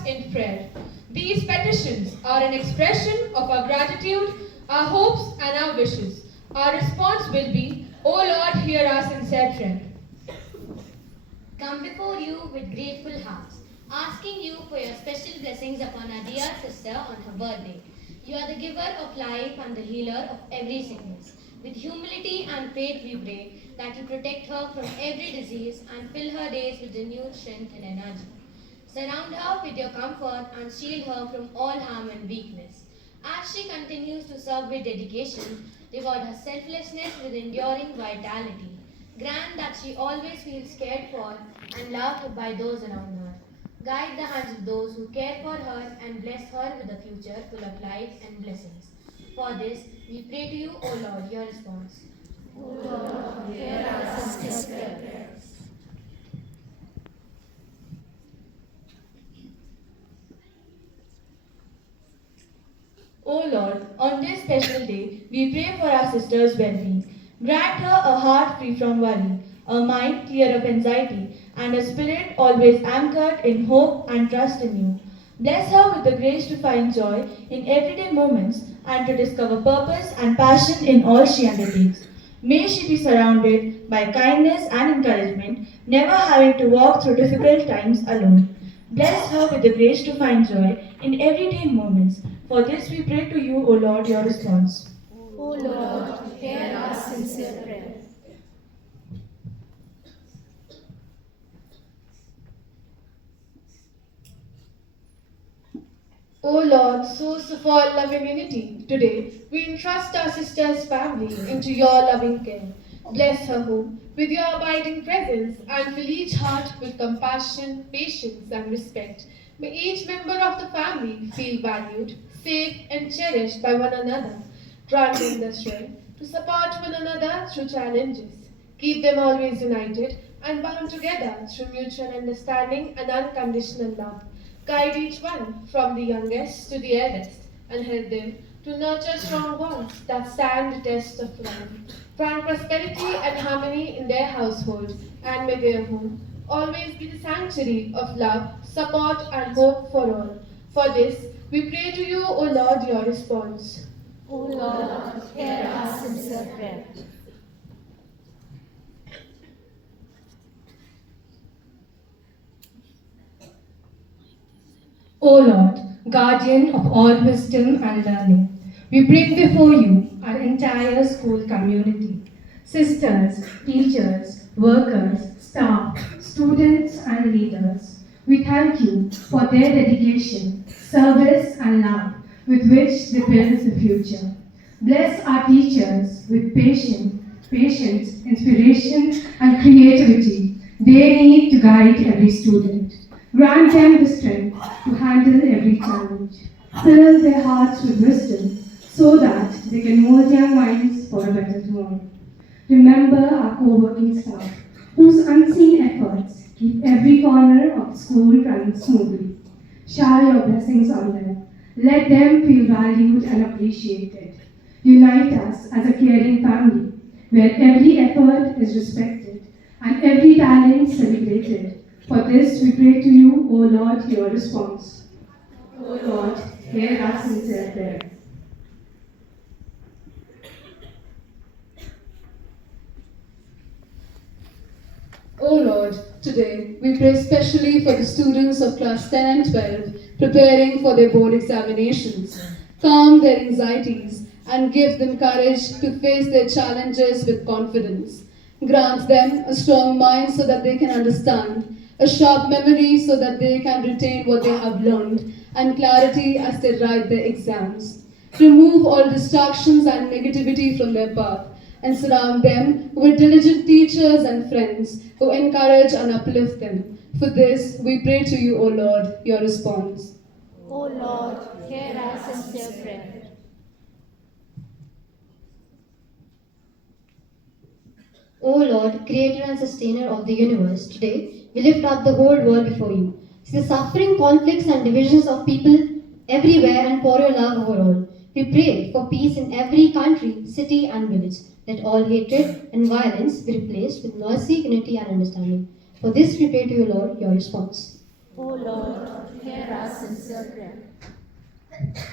us in prayer. These petitions are an expression of our gratitude, our hopes, and our wishes. Our response will be, O Lord, hear our sincere prayer. Come before you with grateful hearts, asking you for your special blessings upon our dear sister on her birthday. You are the giver of life and the healer of every sickness. With humility and faith we pray that you protect her from every disease and fill her days with renewed strength and energy. Surround her with your comfort and shield her from all harm and weakness. As she continues to serve with dedication, reward her selflessness with enduring vitality. Grant that she always feels cared for and loved by those around her. Guide the hands of those who care for her and bless her with a future full of life and blessings. For this, we pray to you, O Lord, your response. O Lord, hear our sincere prayers. O Lord, on this special day, we pray for our sister's well-being. Grant her a heart free from worry, a mind clear of anxiety, and a spirit always anchored in hope and trust in you. Bless her with the grace to find joy in everyday moments and to discover purpose and passion in all she undertakes. May she be surrounded by kindness and encouragement, never having to walk through difficult times alone. Bless her with the grace to find joy in everyday moments. For this we pray to you, O Lord, your response. O Lord, hear our sincere prayer. O Lord, source of all loving unity, today we entrust our sister's family into your loving care. Bless her home with your abiding presence and fill each heart with compassion, patience, and respect. May each member of the family feel valued, safe, and cherished by one another. Grant them the strength to support one another through challenges. Keep them always united and bound together through mutual understanding and unconditional love. Guide each one from the youngest to the eldest and help them to nurture strong bonds that stand the test of time. Grant prosperity and harmony in their household, and may their home always be the sanctuary of love, support, and hope for all. For this, we pray to you, O Lord, your response. O Lord, hear our sincere prayer. O Lord, guardian of all wisdom and learning, we bring before you our entire school community, sisters, teachers, workers, staff, students and leaders. We thank you for their dedication, service and love with which they build the future. Bless our teachers with patience, inspiration and creativity they need to guide every student. Grant them the strength to handle every challenge. Fill their hearts with wisdom so that they can mold young minds for a better tomorrow. Remember our co-working staff, whose unseen efforts keep every corner of the school running smoothly. Shower your blessings on them. Let them feel valued and appreciated. Unite us as a caring family, where every effort is respected and every talent celebrated. For this we pray to you, O Lord, your response. O Lord, hear our sincere prayer. O Lord, today we pray specially for the students of class 10 and 12 preparing for their board examinations. Calm their anxieties and give them courage to face their challenges with confidence. Grant them a strong mind so that they can understand, a sharp memory so that they can retain what they have learned, and clarity as they write their exams. Remove all distractions and negativity from their path, and surround them with diligent teachers and friends who encourage and uplift them. For this, we pray to you, O Lord, your response. O Lord, hear our sincere prayer. O Lord, creator and sustainer of the universe, today we lift up the whole world before you. See the suffering, conflicts, and divisions of people everywhere and pour your love over all. We pray for peace in every country, city, and village. Let all hatred and violence be replaced with mercy, unity, and understanding. For this we pray to you, Lord, your response. O Lord, hear our sincere prayer.